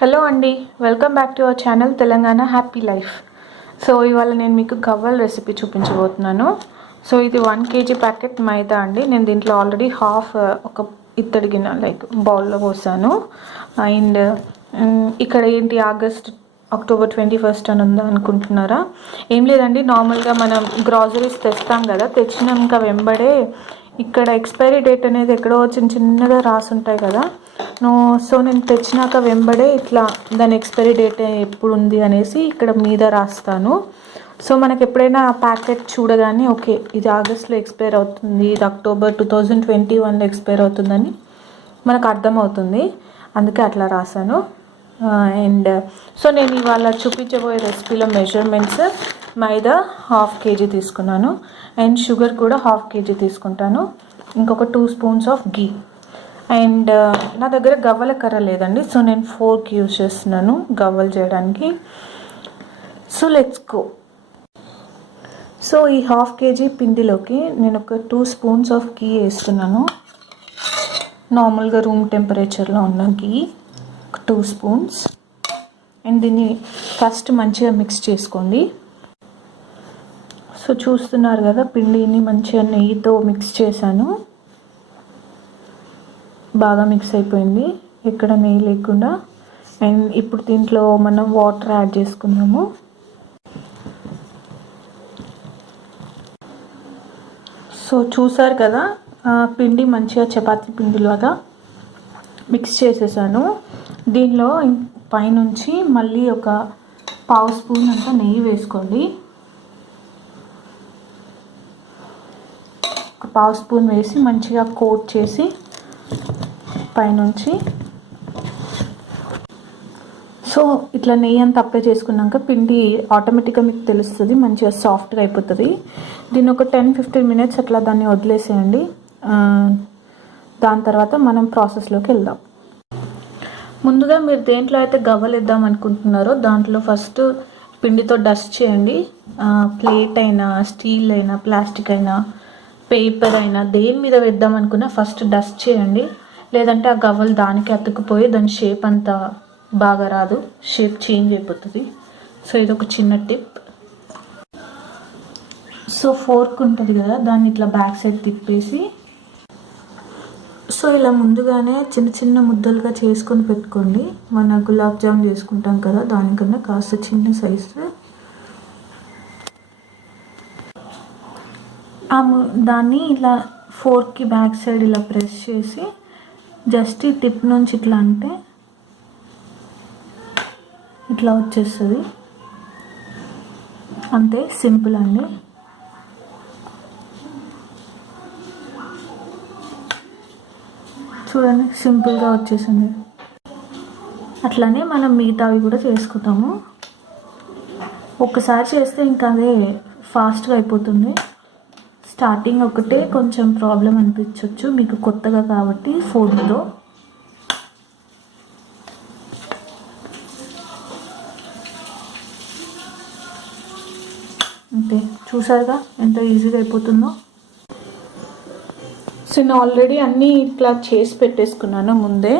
Hello అండి, welcome back to our channel Telangana happy life. So ఇవాళ నేను మీకు గవ్వల్ రెసిపీ చూపించబోతున్నాను. సో ఇది 1 kg ప్యాకెట్ మైదా అండి. నేను దీంట్లో ఆల్రెడీ హాఫ్ ఒక ఇత్తడి గిన్నె లైక్ బౌల్లో పోసాను. అండ్ ఇక్కడ ఏంటి అక్టోబర్ 21 అని ఉందా అనుకుంటున్నారా? ఏం లేదండి, నార్మల్గా మనం గ్రాసరీస్ తెస్తాం కదా, తెచ్చినాక వెంబడే ఇక్కడ ఎక్స్పైరీ డేట్ అనేది ఎక్కడో చిన్నగా రాసి ఉంటాయి కదా. సో నేను తెచ్చినాక వెంబడే ఇట్లా దాని ఎక్స్పైరీ డేట్ ఎప్పుడు ఉంది అనేసి ఇక్కడ మీద రాస్తాను. సో మనకు ఎప్పుడైనా ప్యాకెట్ చూడగానే ఓకే ఇది ఆగస్ట్లో ఎక్స్పైర్ అవుతుంది, ఇది అక్టోబర్ 2021లో ఎక్స్పైర్ అవుతుందని మనకు అర్థమవుతుంది. అందుకే అట్లా రాశాను. అండ్ సో నేను ఇవాళ చూపించబోయే రెసిపీలో మెజర్మెంట్స్ మైదా 1/2 kg తీసుకున్నాను, అండ్ షుగర్ కూడా 1/2 kg తీసుకుంటాను, ఇంకొక 2 spoons ఆఫ్ గీ. అండ్ నా దగ్గర గవ్వల కర్ర లేదండి, సో నేను ఫోర్క్ యూజ్ చేస్తున్నాను గవ్వలు చేయడానికి. So let's go. సో ఈ 1/2 kg పిండిలోకి నేను ఒక 2 spoons ఆఫ్ గీ వేస్తున్నాను. నార్మల్గా రూమ్ టెంపరేచర్లో ఉన్న గీ 2 spoons. అండ్ దీన్ని ఫస్ట్ మంచిగా మిక్స్ చేసుకోండి. సో చూస్తున్నారు కదా, పిండిని మంచిగా నెయ్యితో మిక్స్ చేశాను. బాగా మిక్స్ అయిపోయింది, ఎక్కడ నెయ్యి లేకుండా. అండ్ ఇప్పుడు దీంట్లో మనం వాటర్ యాడ్ చేసుకుందాము. సో చూసారు కదా, పిండి మంచిగా చపాతీ పిండిలాగా మిక్స్ చేసేసాను. దీనిలో పైనుంచి మళ్ళీ ఒక 1/2 spoon అంతా నెయ్యి వేసుకోండి. ఒక 1/2 spoon వేసి మంచిగా కోట్ చేసి పైనుంచి. సో ఇట్లా నెయ్యి అంతా అప్లై చేసుకున్నాక పిండి ఆటోమేటిక్గా మీకు తెలుస్తుంది, మంచిగా సాఫ్ట్గా అయిపోతుంది. దీన్ని ఒక 10-15 minutes అట్లా దాన్ని వదిలేసేయండి. దాని తర్వాత మనం ప్రాసెస్లోకి వెళ్దాం. ముందుగా మీరు దేంట్లో అయితే గవ్వలు వేద్దాం అనుకుంటున్నారో దాంట్లో ఫస్ట్ పిండితో డస్ట్ చేయండి. ప్లేట్ అయినా, స్టీల్ అయినా, ప్లాస్టిక్ అయినా, పేపర్ అయినా, దేని మీద వేద్దాం అనుకున్నా ఫస్ట్ డస్ట్ చేయండి. లేదంటే ఆ గవ్వలు దానికి అతుక్కుపోయి దాని షేప్ అంతా బాగా రాదు, షేప్ చేంజ్ అయిపోతుంది. సో ఇది ఒక చిన్న టిప్. సో ఫోర్క్ ఉంటుంది కదా, దాన్ని ఇట్లా బ్యాక్ సైడ్ తిప్పేసి సో ఇలా ముందుగానే చిన్న చిన్న ముద్దలుగా చేసుకొని పెట్టుకోండి. మన గులాబ్ జామ్ చేసుకుంటాం కదా, దానికన్నా కాస్త చిన్న సైజు. దాన్ని ఇలా ఫోర్క్కి బ్యాక్ సైడ్ ఇలా ప్రెస్ చేసి జస్ట్ ఈ టిప్ నుంచి ఇట్లా అంటే ఇట్లా వచ్చేస్తుంది. అంతే, సింపుల్ అండి. చూడండి, సింపుల్గా వచ్చేసింది. అట్లనే మనం మిగతావి కూడా చేసుకుంటాము. ఒక్కసారి చేస్తే ఇంకా అదే ఫాస్ట్గా అయిపోతుంది. స్టార్టింగ్ ఒకటే కొంచెం ప్రాబ్లం అనిపించవచ్చు మీకు కొత్తగా కాబట్టి ఫోన్లో. అంతే, చూసారుగా ఎంత ఈజీగా అయిపోతుందో. సో నేను ఆల్రెడీ అన్నీ ఇట్లా చేసి పెట్టేసుకున్నాను ముందే.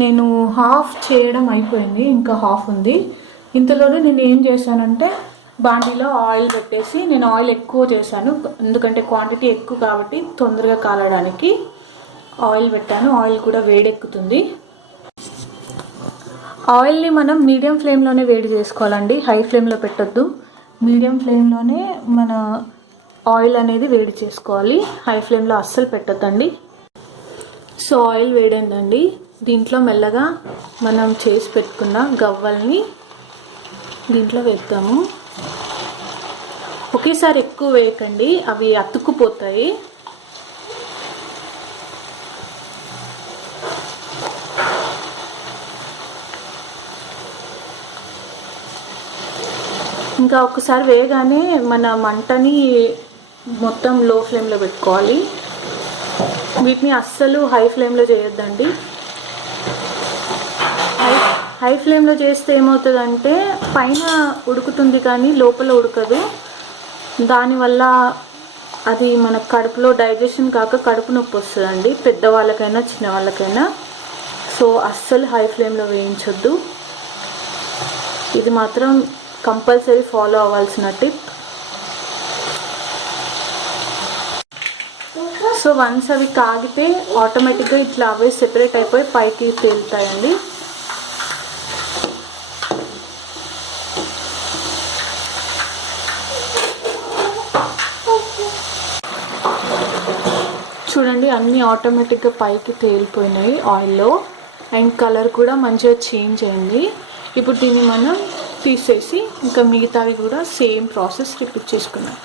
నేను హాఫ్ చేయడం అయిపోయింది, ఇంకా హాఫ్ ఉంది. ఇంతలోనే నేను ఏం చేశానంటే బాండీలో ఆయిల్ పెట్టేసి, నేను ఆయిల్ ఎక్కువ చేశాను ఎందుకంటే క్వాంటిటీ ఎక్కువ కాబట్టి తొందరగా కాలడానికి ఆయిల్ పెట్టాను. ఆయిల్ కూడా వేడెక్కుతుంది. ఆయిల్ని మనం మీడియం ఫ్లేమ్లోనే వేడి చేసుకోవాలండి, హై ఫ్లేమ్లో పెట్టొద్దు. మీడియం ఫ్లేమ్లోనే మన ఆయిల్ అనేది వేడి చేసుకోవాలి, హై ఫ్లేమ్లో అస్సలు పెట్టొద్దండి. సో ఆయిల్ వేడైందండి, దీంట్లో మెల్లగా మనం చేసి పెట్టుకున్న గవ్వల్ని దీంట్లో వేద్దాము. ఒకేసారి ఎక్కువ వేయకండి, అవి అతుక్కుపోతాయి. ఇంకా ఒకసారి వేయగానే మన మంటని మొత్తం లో ఫ్లేమ్లో పెట్టుకోవాలి. వీటిని అస్సలు హై ఫ్లేమ్లో చేయొద్దండి. హై ఫ్లేమ్లో చేస్తే ఏమవుతుందంటే పైన ఉడుకుతుంది కానీ లోపల ఉడకదు. దానివల్ల అది మన కడుపులో డైజెషన్ కాక కడుపు నొప్పి వస్తుందండి, పెద్దవాళ్ళకైనా చిన్నవాళ్ళకైనా. సో అస్సలు హై ఫ్లేమ్లో వేయించొద్దు. ఇది మాత్రం కంపల్సరీ ఫాలో అవ్వాల్సిన టిప్. సో వన్స్ అవి కాగితే ఆటోమేటిక్గా ఇట్లా అవే సెపరేట్ అయిపోయి పైకి తేలుతాయండి. చూడండి అన్నీ ఆటోమేటిక్గా పైకి తేలిపోయినాయి ఆయిల్లో. అండ్ కలర్ కూడా మంచిగా చేంజ్ అయింది. ఇప్పుడు దీన్ని మనం తీసేసి ఇంకా మిగతావి కూడా సేమ్ ప్రాసెస్ రిపీట్ చేసుకున్నాం.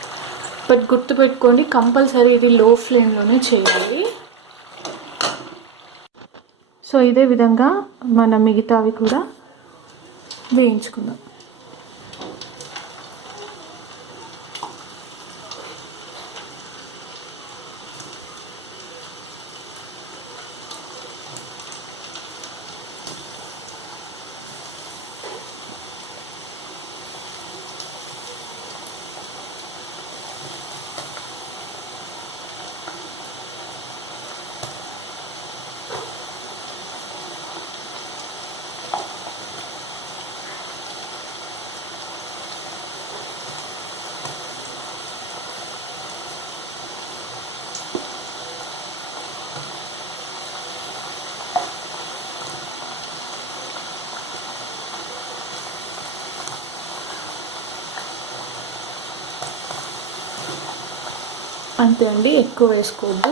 బట్ గుర్తుపెట్టుకోండి, కంపల్సరీ ఇది లో ఫ్లేమ్లోనే చేయాలి. సో ఇదే విధంగా మనం మిగతావి కూడా వేయించుకుందాం. అంతే అండి, ఎక్కువ వేసుకోవద్దు.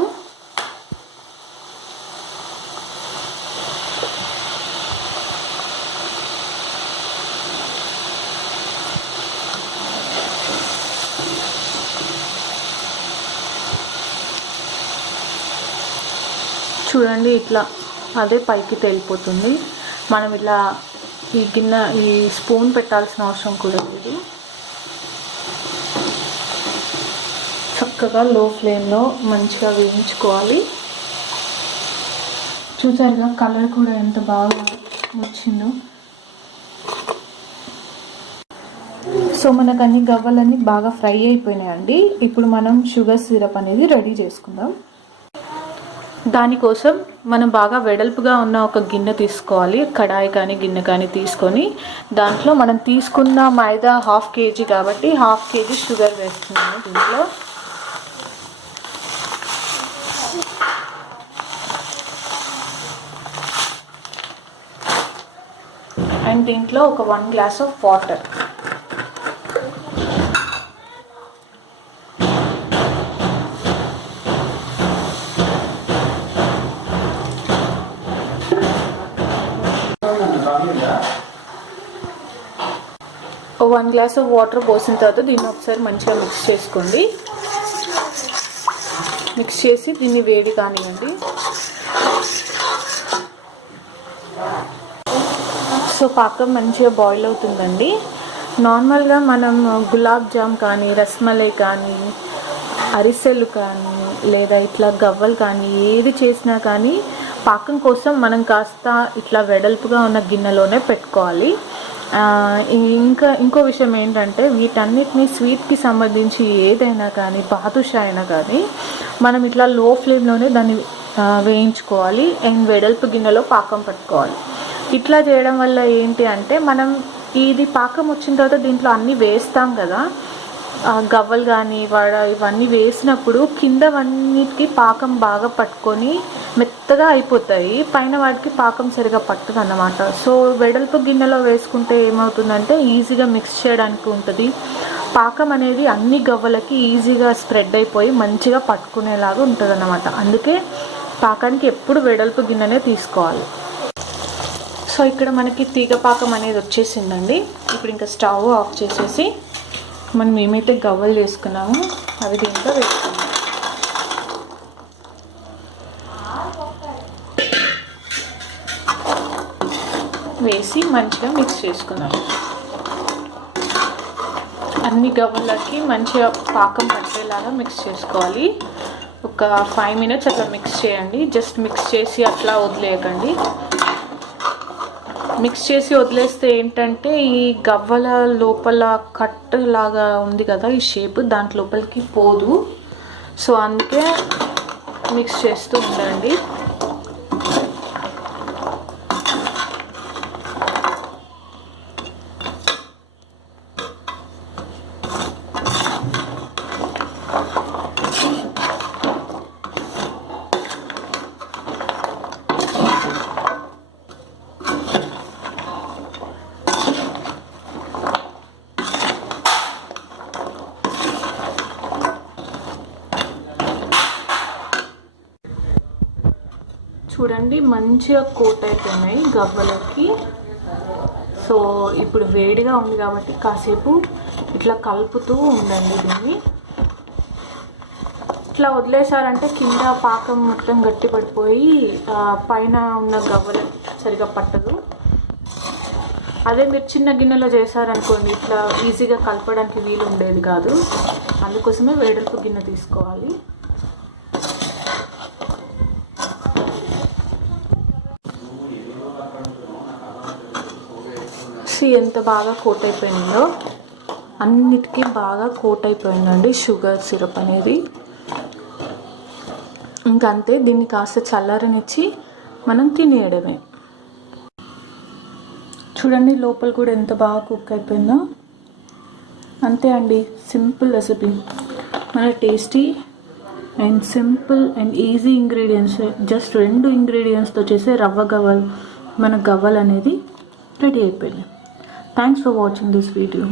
చూడండి ఇట్లా అదే పైకి తేలిపోతుంది. మనం ఇలా ఈ గిన్నె ఈ స్పూన్ పెట్టాల్సిన అవసరం కూడా లేదు. చక్కగా లో ఫ్లేమ్లో మంచిగా వేయించుకోవాలి. చూసారుగా కలర్ కూడా ఎంత బాగా వచ్చిందో. సో మనకు అన్ని గవ్వలన్నీ బాగా ఫ్రై అయిపోయినాయండి. ఇప్పుడు మనం షుగర్ సిరప్ అనేది రెడీ చేసుకుందాం. దానికోసం మనం బాగా వెడల్పుగా ఉన్న ఒక గిన్నె తీసుకోవాలి. కడాయి కానీ గిన్నె కానీ తీసుకొని దాంట్లో మనం తీసుకున్న మైదా 1/2 kg కాబట్టి 1/2 kg షుగర్ వేస్తున్నాను దీంట్లో. అండ్ దీంట్లో ఒక 1 glass ఆఫ్ వాటర్. ఒక 1 glass ఆఫ్ వాటర్ పోసిన తర్వాత దీన్ని ఒకసారి మంచిగా మిక్స్ చేసుకోండి. మిక్స్ చేసి దీన్ని వేడి కానివ్వండి. సో పాకం మంచిగా బాయిల్ అవుతుందండి. నార్మల్గా మనం గులాబ్ జామ్ కానీ రస్మలై కానీ అరిసెలు కానీ లేదా ఇట్లా గవ్వలు కానీ ఏది చేసినా కానీ పాకం కోసం మనం కాస్త ఇట్లా వెడల్పుగా ఉన్న గిన్నెలోనే పెట్టుకోవాలి. ఇంకో విషయం ఏంటంటే వీటన్నిటిని స్వీట్కి సంబంధించి ఏదైనా కానీ బాదుషా అయినా కానీ మనం ఇట్లా లో ఫ్లేమ్లోనే దాన్ని వేయించుకోవాలి. అండ్ వెడల్పు గిన్నెలో పాకం పట్టుకోవాలి. ఇట్లా చేయడం వల్ల ఏంటి అంటే మనం ఇది పాకం వచ్చిన తర్వాత దీంట్లో అన్నీ వేస్తాం కదా, గవ్వలు కానీ ఇవన్నీ వేసినప్పుడు కిందవన్నిటికి పాకం బాగా పట్టుకొని మెత్తగా అయిపోతాయి. పైన వాటికి పాకం సరిగా పట్టదు అన్నమాట. సో వెడల్పు గిన్నెలో వేసుకుంటే ఏమవుతుందంటే ఈజీగా మిక్స్ చేయడానికి ఉంటుంది. పాకం అనేది అన్ని గవ్వలకి ఈజీగా స్ప్రెడ్ అయిపోయి మంచిగా పట్టుకునేలాగా ఉంటుంది అన్నమాట. అందుకే పాకానికి ఎప్పుడు వెడల్పు గిన్నెనే తీసుకోవాలి. సో ఇక్కడ మనకి తీగ పాకం అనేది వచ్చేసిందండి. ఇప్పుడు ఇంకా స్టవ్ ఆఫ్ చేసేసి మనం ఏమైతే గవ్వలు చేసుకున్నామో అవి దీంట్లో వేసుకున్నాం. వేసి మంచిగా మిక్స్ చేసుకున్నాం. అన్ని గవ్వలకి మంచిగా పాకం పట్టేలాగా మిక్స్ చేసుకోవాలి. ఒక 5 minutes అట్లా మిక్స్ చేయండి. జస్ట్ మిక్స్ చేసి అట్లా వదిలేయకండి. మిక్స్ చేసి వదిలేస్తే ఏంటంటే ఈ గవ్వల లోపల కట్ లాగా ఉంది కదా ఈ షేప్, దాంట్ లోపలికి పోదు. సో అందుకే మిక్స్ చేస్తూ ఉండండి. చూడండి మంచిగా కోట్ అయిపోయినాయి గవ్వలకి. సో ఇప్పుడు వేడిగా ఉంది కాబట్టి కాసేపు ఇట్లా కలుపుతూ ఉండండి. దీన్ని ఇట్లా వదిలేసారంటే కింద పాకం మొత్తం గట్టి పడిపోయి పైన ఉన్న గవ్వలకి సరిగా పట్టదు. అదే మీరు చిన్న గిన్నెలో చేశారనుకోండి ఇట్లా ఈజీగా కలపడానికి వీలు ఉండేది కాదు. అందుకోసమే వేడల్పు గిన్నె తీసుకోవాలి. ఎంత బాగా కోట్ అయిపోయిందో, అన్నిటికీ బాగా కోట్ అయిపోయిందండి షుగర్ సిరప్ అనేది. ఇంకంతే, దీన్ని కాస్త చల్లారనిచ్చి మనం తినేయడమే. చూడండి లోపల కూడా ఎంత బాగా కుక్ అయిపోయిందో. అంతే అండి, సింపుల్ రెసిపీ. మన tasty and simple and easy ingredients, just 2 ఇంగ్రీడియంట్స్తో చేసే రవ్వ గవ్వలు, మన గవ్వలు అనేది రెడీ అయిపోయింది. Thanks for watching this video.